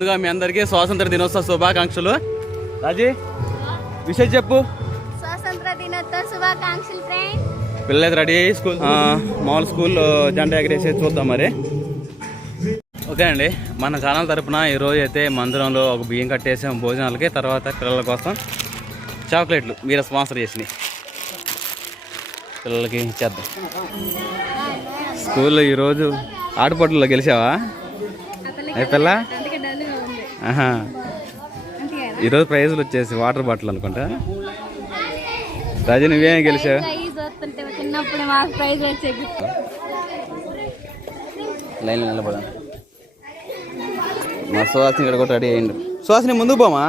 ముందుగా మీ అందరికీ స్వాతంత్ర దినోత్సవ శుభాకాంక్షలు. రాజీ విషయం చెప్పు. స్వాతంత్ర దినోత్సవ శుభాకాంక్షలు ఫ్రెండ్. పిల్లలు రెడీ అయ్యి స్కూల్ మామూలు స్కూల్లో జెండా ఎగరేసి చూద్దాం మరి. ఓకే అండి, మన ఛానల్ తరపున ఈరోజు అయితే మందిరంలో ఒక బియ్యం కట్టేసాం భోజనాలకి. తర్వాత పిల్లల కోసం చాక్లెట్లు మీరు స్పాన్సర్ చేసినాయి పిల్లలకి ఇచ్చేద్దాం. స్కూల్లో ఈరోజు ఆటపోటీల్లో గెలిచావా పిల్ల? ఈరోజు ప్రైజులు వచ్చేసి వాటర్ బాటిల్ అనుకుంటా. రాజు నువ్వేం గెలిచావు? లైన్లో నిలబడా. మా సుహాసిని ఇక్కడ కూడా రెడీ అయ్యిండు. సుహాసిని ముందుకు పోమా.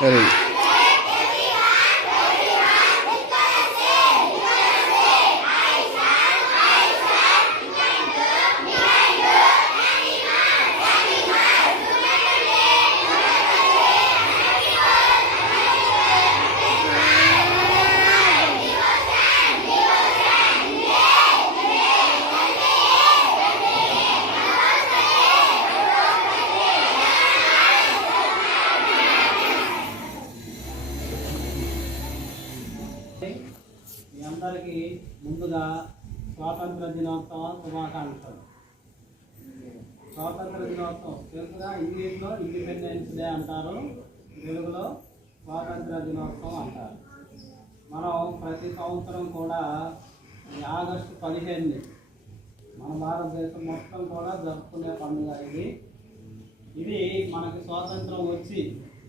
సరే మీ అందరికీ ముందుగా స్వాతంత్ర దినోత్సవ శుభాకాంక్షలు. స్వాతంత్ర దినోత్సవం తెలుసుగా. ఇంగ్లీష్లో ఇండిపెండెన్స్ డే అంటారు, తెలుగులో స్వాతంత్ర దినోత్సవం అంటారు. మనం ప్రతి సంవత్సరం కూడా ఈ ఆగస్టు 15 మన భారతదేశం మొత్తం కూడా జరుపుకునే పండుగ ఇది మనకి స్వాతంత్రం వచ్చి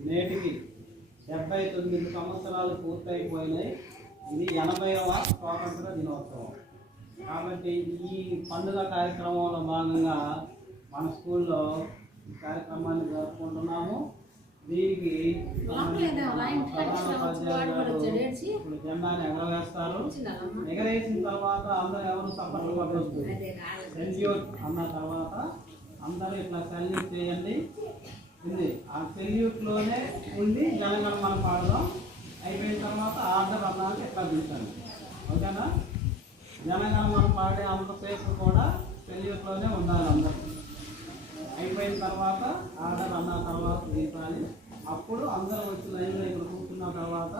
నేటికి 79 సంవత్సరాలు పూర్తయిపోయినాయి. ఇది 80వ స్వాతంత్ర దినోత్సవం. కాబట్టి ఈ పండుగ కార్యక్రమంలో భాగంగా మన స్కూల్లో ఈ కార్యక్రమాన్ని జరుపుకుంటున్నాము. దీనికి ఇప్పుడు జెండాని ఎగరవేస్తారు. ఎగరేసిన తర్వాత అందరూ ఎవరు సపోర్ట్ పట్టొచ్చు. సెల్యూట్ అన్న తర్వాత అందరూ ఇట్లా సెల్యూట్ చేయండి. ఉంది ఆ సెల్యూట్లోనే ఉండి జనగణమన పాడదాం. అయిపోయిన తర్వాత ఆర్డర్ అన్నానికి ఇట్లా దించండి. ఓకేనా? జనగణమన పాడే అంతసేపు కూడా సెల్యూట్లోనే ఉండాలి అందరూ. అయిపోయిన తర్వాత ఆర్డర్ అన్న తర్వాత దించాలి. అప్పుడు అందరూ వచ్చి లైన్లో ఇక్కడ కూర్చున్న తర్వాత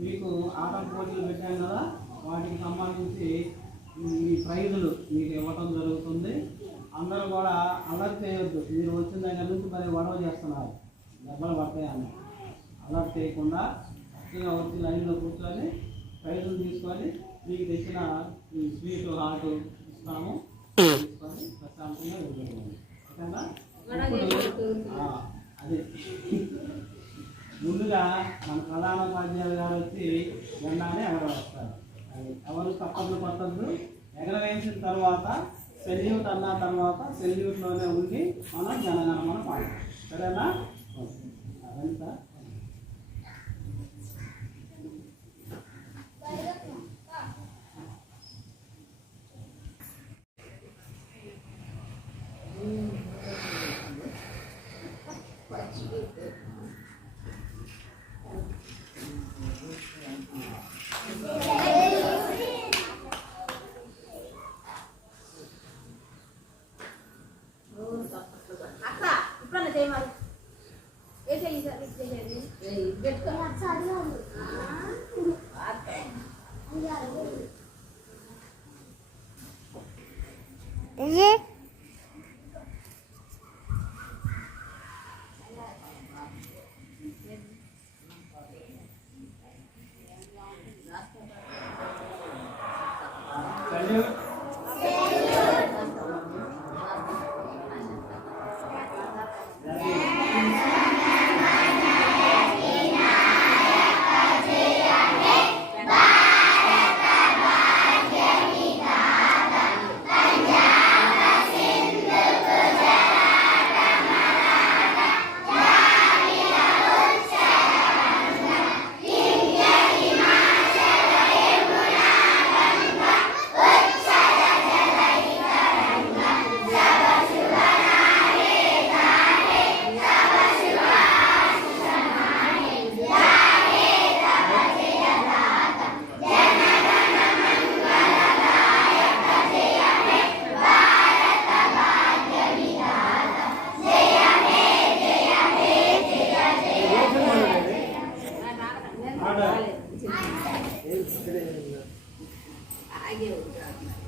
మీకు ఆట పోటీలు పెట్టాం కదా, వాటికి సంబంధించి ఈ ప్రైజులు మీకు ఇవ్వటం జరుగుతుంది. అందరూ కూడా అలర్ట్ చేయొద్దు. మీరు వచ్చిన దగ్గర నుంచి మరి గొడవ చేస్తున్నారు, దెబ్బలు పడతాయని. అలర్ట్ చేయకుండా చక్కగా వచ్చి లైన్లో కూర్చొని ప్రైజులు తీసుకొని మీకు తెచ్చిన ఈ స్వీట్ హాట్ ఇస్తాము. తీసుకొని ప్రశాంతంగా వెళ్ళిపోయింది. ఓకేనా? అదే ముందుగా మన ప్రధానోపాధ్యాయులు గారు వచ్చి జెండాని ఎగరవేస్తారు. అది ఎవరు తప్పట్లు కొట్టద్దు. ఎగరవేసిన తర్వాత సెల్యూట్ అన్న తర్వాత సెల్యూట్లోనే ఉండి మనం జనగణమన పాడాలి. సరేనా? అదండి సార్.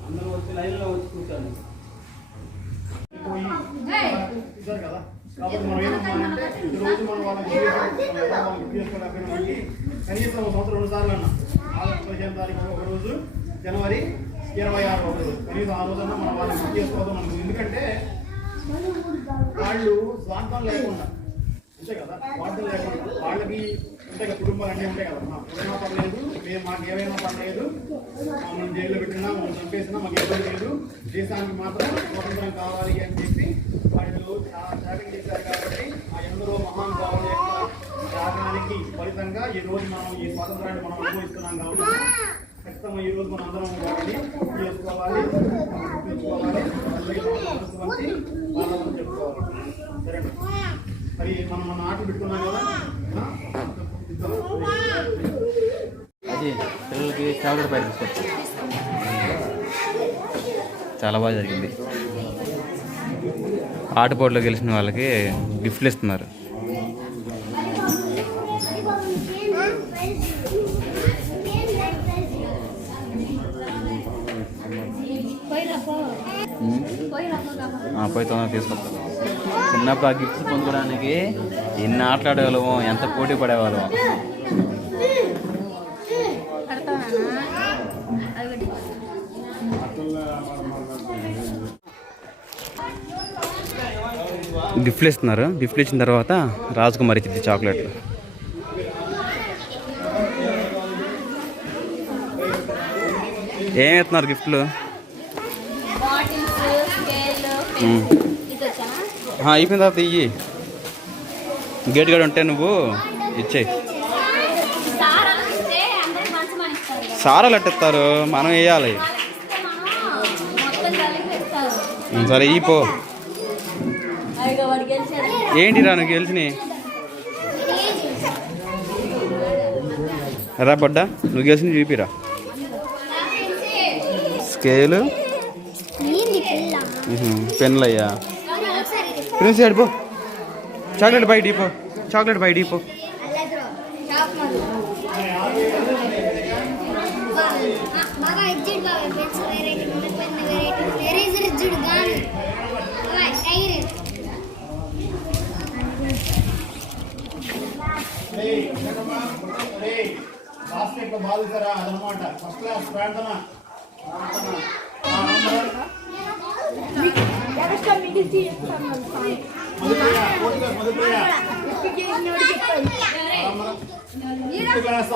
అందరూ వచ్చి లైన్లో వచ్చి కూర్చోండి. కదా కాబట్టి మనం ఏమంటే ఈరోజు మనం వాళ్ళకి చేసుకోవడానికి కనీసం సంవత్సరం 2 సార్లు అన్నా. ఆగస్టు 15 తారీఖు ఒక రోజు, జనవరి 26 ఒక రోజు, కనీసం ఆ రోజన్నా మనం వాళ్ళని గుర్తు చేసుకోవడం మనకు. ఎందుకంటే వాళ్ళు స్వార్థం లేకుండా, అంతే కదా, స్వార్థం లేకుండా వాళ్ళకి ఉంటాయి కదా, కుటుంబాలు అన్నీ ఉంటాయి కదా. మాకు ఏమైనా పర్లేదు, మేము మాకు ఏమైనా పర్లేదు, మమ్మల్ని జైల్లో పెట్టినా మమ్మల్ని చంపేసినా మాకు ఏదో లేదు, దేశానికి మాత్రం స్వతంత్రం కావాలి అని చెప్పి వాళ్ళు త్యాగం చేశారు. కాబట్టి ఆ ఎందరో మహానుభావుల యొక్క త్యాగానికి ఫలితంగా ఈ రోజు మనం ఈ స్వాతంత్రాన్ని మనం అనుభవిస్తున్నాం. కాబట్టి ఖచ్చితంగా ఈ రోజు మనం అందరం వాటిని గుర్తు చేసుకోవాలి, గుర్తుంచుకోవాలి, అందరికీ వాళ్ళని చెప్పుకోవాలి. సరేనా? మరి మనం మన ఆటలు పెట్టుకున్నాం కదా, అది పిల్లలకి చాక్లెట్ పై తీసుకొచ్చి చాలా బాగా జరిగింది. ఆటపోటీలో గెలిచిన వాళ్ళకి గిఫ్ట్లు ఇస్తున్నారు. పోయి తొందరగా తీసుకొస్తాను. చిన్నప్పుడు ఆ గిఫ్ట్స్ పొందడానికి ఎన్ని ఆటలాడేవాళ్ళము, ఎంత పోటీ పడేవాళ్ళము. గిఫ్ట్లు ఇస్తున్నారు. గిఫ్ట్లు ఇచ్చిన తర్వాత రాజకుమారి ఇచ్చింది చాక్లెట్లు. ఏం ఇస్తున్నారు గిఫ్ట్లు? అయిపోయిన తర్వాత ఇయ్యి. గేట్ గడ ఉంటే నువ్వు ఇచ్చేయి. సారాలు ఎట్టిస్తారు, మనం వేయాలి. సరే ఈ పో. ఏంటి రా నువ్వు గెలిచినాయి? రా బడ్డా, నువ్వు గెలిచిన చూపిరా. స్కేలు, పెన్లు అయ్యా. ప్రిన్స్ అడిపో. చాక్లెట్ బయట పో, చాక్లెట్ బయట పో. బాస్కెట్లో బాల్ ఇస్తారా అదనమాట. ఫస్ట్ క్లాస్ ప్రార్థన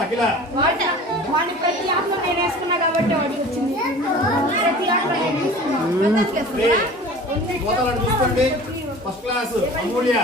అఖిల చూసుకోండి. ఫస్ట్ క్లాస్ అమూల్య.